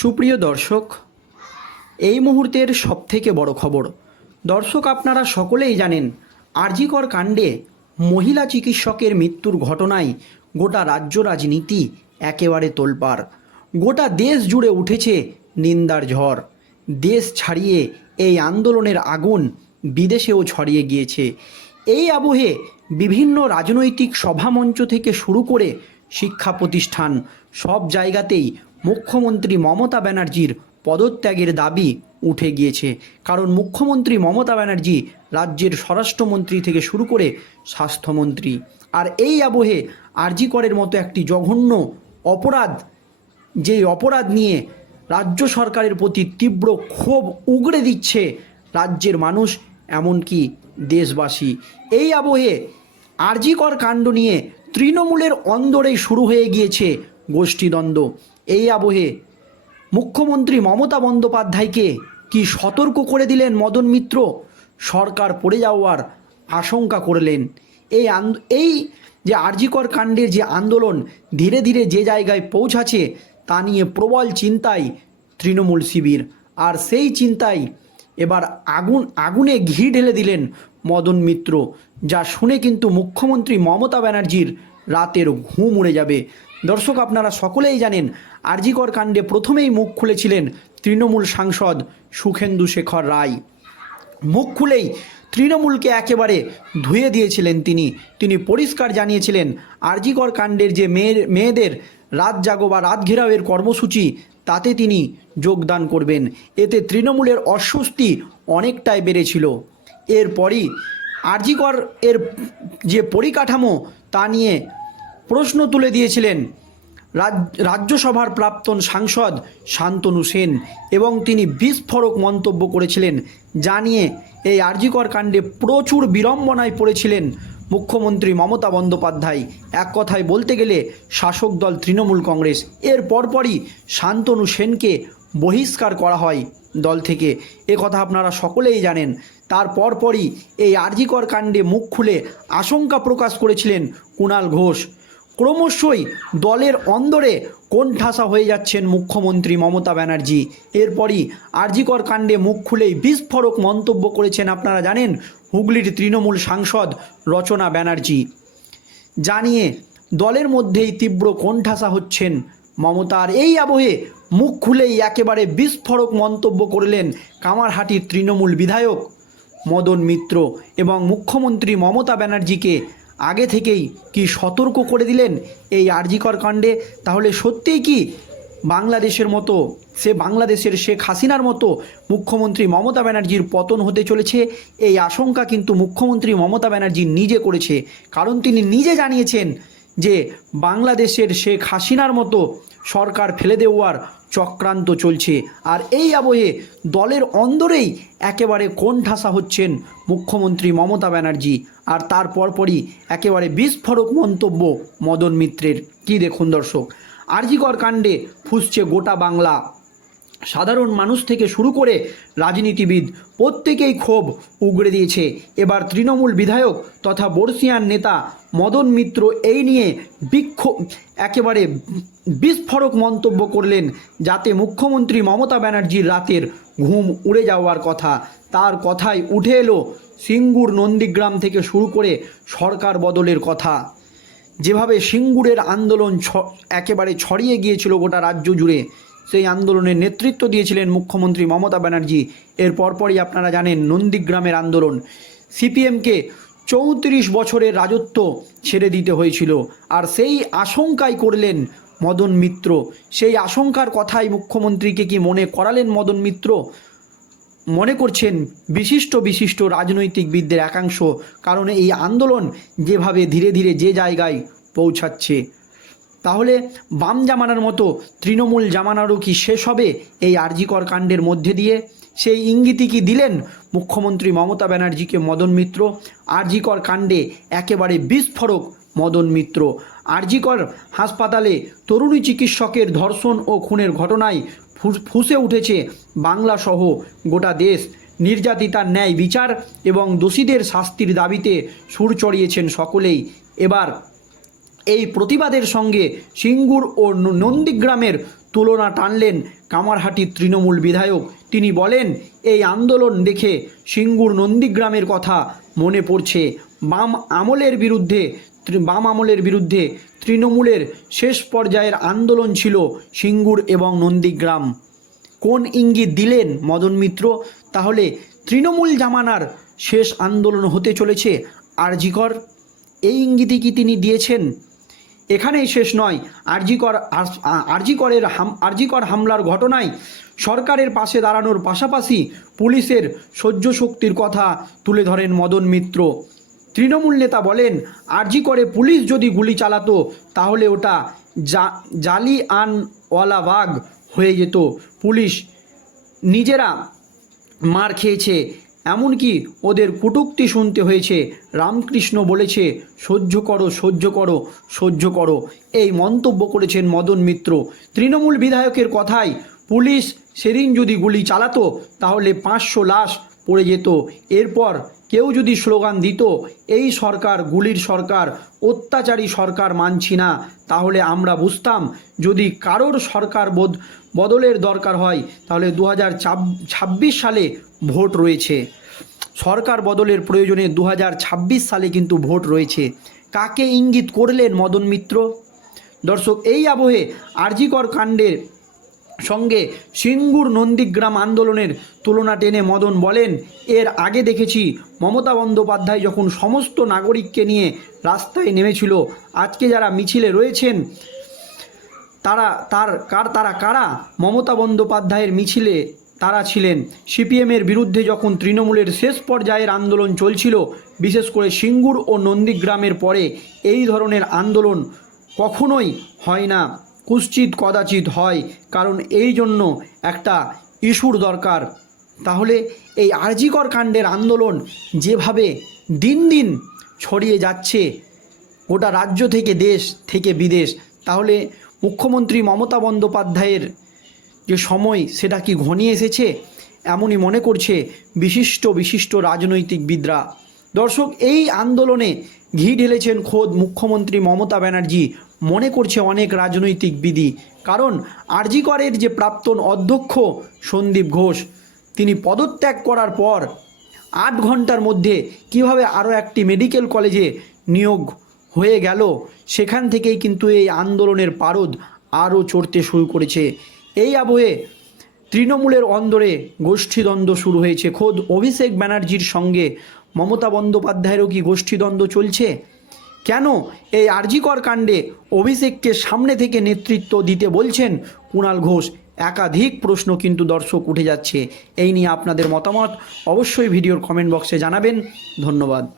সুপ্রিয় দর্শক, এই মুহূর্তের সবথেকে বড় খবর। দর্শক, আপনারা সকলেই জানেন, আরজিকর কাণ্ডে মহিলা চিকিৎসকের মৃত্যুর ঘটনায় গোটা রাজ্য রাজনীতি একেবারে তোলপাড়। গোটা দেশ জুড়ে উঠেছে নিন্দার ঝড়। দেশ ছাড়িয়ে এই আন্দোলনের আগুন বিদেশেও ছড়িয়ে গিয়েছে। এই আবহে বিভিন্ন রাজনৈতিক সভামঞ্চ থেকে শুরু করে শিক্ষা প্রতিষ্ঠান সব জায়গাতেই মুখ্যমন্ত্রী মমতা ব্যানার্জির পদত্যাগের দাবি উঠে গিয়েছে। কারণ মুখ্যমন্ত্রী মমতা ব্যানার্জি রাজ্যের স্বরাষ্ট্রমন্ত্রী থেকে শুরু করে স্বাস্থ্যমন্ত্রী। আর এই আবহে আরজি করের মতো একটি জঘন্য অপরাধ, যেই অপরাধ নিয়ে রাজ্য সরকারের প্রতি তীব্র ক্ষোভ উগড়ে দিচ্ছে রাজ্যের মানুষ, এমনকি দেশবাসী। এই আবহে আরজিকর কাণ্ড নিয়ে তৃণমূলের অন্দরেই শুরু হয়ে গিয়েছে গোষ্ঠীদ্বন্দ্ব। এই আবহে মুখ্যমন্ত্রী মমতা বন্দ্যোপাধ্যায়কে কি সতর্ক করে দিলেন মদন মিত্র? সরকার পড়ে যাওয়ার আশঙ্কা করলেন। এই এই যে আরজিকর কাণ্ডের যে আন্দোলন ধীরে ধীরে যে জায়গায় পৌঁছাচ্ছে তা নিয়ে প্রবল চিন্তায় তৃণমূল শিবির। আর সেই চিন্তায় এবার আগুন, আগুনে ঘি ঢেলে দিলেন মদন মিত্র, যা শুনে কিন্তু মুখ্যমন্ত্রী মমতা ব্যানার্জির রাতের ঘুম উড়ে যাবে। দর্শক, আপনারা সকলেই জানেন, আরজিকর কাণ্ডে প্রথমেই মুখ খুলেছিলেন তৃণমূল সাংসদ সুখেন্দু শেখর রায়। মুখ খুলেই তৃণমূলকে একেবারে ধুয়ে দিয়েছিলেন তিনি। তিনি পরিষ্কার জানিয়েছিলেন, আরজিকর কাণ্ডের যে মেয়ের, মেয়েদের রাত জাগো বা রাত ঘেরাওয়ের কর্মসূচি, তাতে তিনি যোগদান করবেন। এতে তৃণমূলের অস্বস্তি অনেকটাই বেড়েছিল। এরপরই আরজিকর এর যে পরিকাঠামো, তা নিয়ে প্রশ্ন তুলে দিয়েছিলেন রাজ- রাজ্যসভার প্রাক্তন সাংসদ শান্তনু সেন এবং তিনি বিস্ফোরক মন্তব্য করেছিলেন, যা নিয়ে এই আরজিকর কাণ্ডে প্রচুর বিড়ম্বনায় পড়েছিলেন মুখ্যমন্ত্রী মমতা বন্দ্যোপাধ্যায়। এক কথায় বলতে গেলে শাসক দল তৃণমূল কংগ্রেস। এর পরপরই শান্তনু সেনকে বহিষ্কার করা হয় দল থেকে। এ কথা আপনারা সকলেই জানেন। তার পরপরই এই আরজিকর কাণ্ডে মুখ খুলে আশঙ্কা প্রকাশ করেছিলেন কুণাল ঘোষ। ক্রমশই দলের অন্দরে কোণঠাসা হয়ে যাচ্ছেন মুখ্যমন্ত্রী মমতা ব্যানার্জি। এরপরই আরজিকর কাণ্ডে মুখ খুলেই বিস্ফোরক মন্তব্য করেছেন আপনারা জানেন হুগলির তৃণমূল সাংসদ রচনা ব্যানার্জি। জানিয়ে দলের মধ্যেই তীব্র কোণঠাসা হচ্ছেন মমতার এই আবহে মুখ খুলেই একেবারে বিস্ফোরক মন্তব্য করলেন কামারহাটির তৃণমূল বিধায়ক মদন মিত্র এবং মুখ্যমন্ত্রী মমতা ব্যানার্জিকে আগে থেকেই কি সতর্ক করে দিলেন এই আরজিকর কাণ্ডে? তাহলে সত্যিই কি বাংলাদেশের মতো, সে বাংলাদেশের শেখ হাসিনার মতো মুখ্যমন্ত্রী মমতা ব্যানার্জির পতন হতে চলেছে? এই আশঙ্কা কিন্তু মুখ্যমন্ত্রী মমতা ব্যানার্জি নিজে করেছে। কারণ তিনি নিজে জানিয়েছেন যে বাংলাদেশের শেখ হাসিনার মতো সরকার ফেলে দেওয়ার চক্রান্ত চলছে। আর এই আবহে দলের অন্দরেই একেবারে কোণঠাসা হচ্ছেন মুখ্যমন্ত্রী মমতা ব্যানার্জি। আর তার পরপরই একেবারে বিস্ফোরক মন্তব্য মদন মিত্রের। কী দেখুন দর্শক, আরজিকর কাণ্ডে ফুসছে গোটা বাংলা। সাধারণ মানুষ থেকে শুরু করে রাজনীতিবিদ প্রত্যেকেই ক্ষোভ উগড়ে দিয়েছে। এবার তৃণমূল বিধায়ক তথা বর্ষিয়ান নেতা মদন মিত্র এই নিয়ে বিক্ষোভ একেবারে বিস্ফোরক মন্তব্য করলেন যাতে মুখ্যমন্ত্রী মমতা ব্যানার্জির রাতের ঘুম উড়ে যাওয়ার কথা। তার কথায় উঠে এলো সিঙ্গুর নন্দীগ্রাম থেকে শুরু করে সরকার বদলের কথা। যেভাবে সিঙ্গুরের আন্দোলন ছ- একেবারে ছড়িয়ে গিয়েছিল গোটা রাজ্য জুড়ে সেই আন্দোলনের নেতৃত্ব দিয়েছিলেন মুখ্যমন্ত্রী মমতা ব্যানার্জি। এর পরপরই আপনারা জানেন নন্দীগ্রামের আন্দোলন। সিপিএমকে চৌত্রিশ বছরের রাজত্ব ছেড়ে দিতে হয়েছিল। আর সেই আশঙ্কাই করলেন মদন মিত্র। সেই আশঙ্কার কথাই মুখ্যমন্ত্রীকে কি মনে করালেন মদন মিত্র? মনে করছেন বিশিষ্ট বিশিষ্ট রাজনৈতিকবিদদের একাংশ। কারণ এই আন্দোলন যেভাবে ধীরে ধীরে যে জায়গায় পৌঁছাচ্ছে তাহলে বাম জামানার মতো তৃণমূল জামানারও কি শেষ হবে এই আরজিকর কাণ্ডের মধ্যে দিয়ে? সেই ইঙ্গিতই কি দিলেন মুখ্যমন্ত্রী মমতা ব্যানার্জিকে মদন মিত্র? আরজিকর কাণ্ডে একেবারে বিস্ফোরক মদন মিত্র। আরজিকর হাসপাতালে তরুণী চিকিৎসকের ধর্ষণ ও খুনের ঘটনায় ফুঁসে উঠেছে বাংলা সহ গোটা দেশ। নির্যাতিতার ন্যায় বিচার এবং দোষীদের শাস্তির দাবিতে সুর চড়িয়েছেন সকলেই। এবার এই প্রতিবাদের সঙ্গে সিঙ্গুর ও নন্দীগ্রামের তুলনা টানলেন কামারহাটির তৃণমূল বিধায়ক। তিনি বলেন, এই আন্দোলন দেখে সিঙ্গুর নন্দীগ্রামের কথা মনে পড়ছে। বাম আমলের বিরুদ্ধে বাম আমলের বিরুদ্ধে তৃণমূলের শেষ পর্যায়ের আন্দোলন ছিল সিঙ্গুর এবং নন্দীগ্রাম। কোন ইঙ্গিত দিলেন মদন মিত্র? তাহলে তৃণমূল জামানার শেষ আন্দোলন হতে চলেছে আরজিকর। এই ইঙ্গিতই কি তিনি দিয়েছেন? এখানেই শেষ নয়। আরজিকর আরজিকরের হাম, আরজিকর হামলার ঘটনায় সরকারের পাশে দাঁড়ানোর পাশাপাশি পুলিশের সহ্য শক্তির কথা তুলে ধরেন মদন মিত্র। তৃণমূল নেতা বলেন আরজি করে পুলিশ যদি গুলি চালাতো, তাহলে ওটা জালি আনওয়ালা বাগ হয়ে যেত। পুলিশ নিজেরা মার খেয়েছে। এমনকি ওদের কুটুক্তি শুনতে হয়েছে। রামকৃষ্ণ বলেছে, সহ্য করো সহ্য করো সহ্য করো। এই মন্তব্য করেছেন মদন মিত্র। তৃণমূল বিধায়কের কথায়, পুলিশ সেদিন যদি গুলি চালাতো, তাহলে পাঁচশো লাশ পড়ে যেত। এরপর কেউ যদি স্লোগান দিত, এই সরকার গুলির সরকার, অত্যাচারী সরকার মানছি না। তাহলে আমরা বুঝতাম, যদি কারোর সরকার বোধ, বদলের দরকার হয়, তাহলে দু সালে ভোট রয়েছে। সরকার বদলের প্রয়োজনে দু হাজার ছাব্বিশ সালে কিন্তু ভোট রয়েছে। কাকে ইঙ্গিত করলেন মদন মিত্র? দর্শক, এই আবহে আরজিকর কাণ্ডের সঙ্গে সিঙ্গুর নন্দীগ্রাম আন্দোলনের তুলনা টেনে মদন বলেন, এর আগে দেখেছি মমতা বন্দ্যোপাধ্যায় যখন সমস্ত নাগরিককে নিয়ে রাস্তায় নেমেছিল, আজকে যারা মিছিলে রয়েছেন, তারা, তার, কার, তারা কারা? মমতা বন্দ্যোপাধ্যায়ের মিছিলে তারা ছিলেন। সিপিএমের বিরুদ্ধে যখন তৃণমূলের শেষ পর্যায়ের আন্দোলন চলছিল, বিশেষ করে সিঙ্গুর ও নন্দীগ্রামের পরে এই ধরনের আন্দোলন কখনোই হয় না। কুশ্চিত কদাচিৎ হয়, কারণ এই জন্য একটা ইস্যুর দরকার। তাহলে এই আরজিকর কাণ্ডের আন্দোলন যেভাবে দিন দিন ছড়িয়ে যাচ্ছে, গোটা রাজ্য থেকে দেশ থেকে বিদেশ, তাহলে মুখ্যমন্ত্রী মমতা বন্দ্যোপাধ্যায়ের যে সময়, সেটা কি ঘনিয়ে এসেছে? এমনই মনে করছে বিশিষ্ট বিশিষ্ট রাজনৈতিক রাজনৈতিকবিদরা। দর্শক, এই আন্দোলনে ঘি ঢেলেছেন খোদ মুখ্যমন্ত্রী মমতা ব্যানার্জি। মনে করছে অনেক রাজনৈতিক বিধি। কারণ আরজিকরের যে প্রাক্তন অধ্যক্ষ সন্দীপ ঘোষ, তিনি পদত্যাগ করার পর আট ঘণ্টার মধ্যে কীভাবে আরও একটি মেডিকেল কলেজে নিয়োগ হয়ে গেল, সেখান থেকেই কিন্তু এই আন্দোলনের পারদ আরও চড়তে শুরু করেছে। এই আবহে তৃণমূলের অন্দরে গোষ্ঠীদ্বন্দ্ব শুরু হয়েছে। খোদ অভিষেক ব্যানার্জির সঙ্গে মমতা বন্দ্যোপাধ্যায়েরও কি গোষ্ঠীদ্বন্দ্ব চলছে? কেন এই আরজিকর কাণ্ডে অভিষেককে সামনে থেকে নেতৃত্ব দিতে বলছেন কুণাল ঘোষ? একাধিক প্রশ্ন কিন্তু দর্শক উঠে যাচ্ছে। এই নিয়ে আপনাদের মতামত অবশ্যই ভিডিওর কমেন্ট বক্সে জানাবেন। ধন্যবাদ।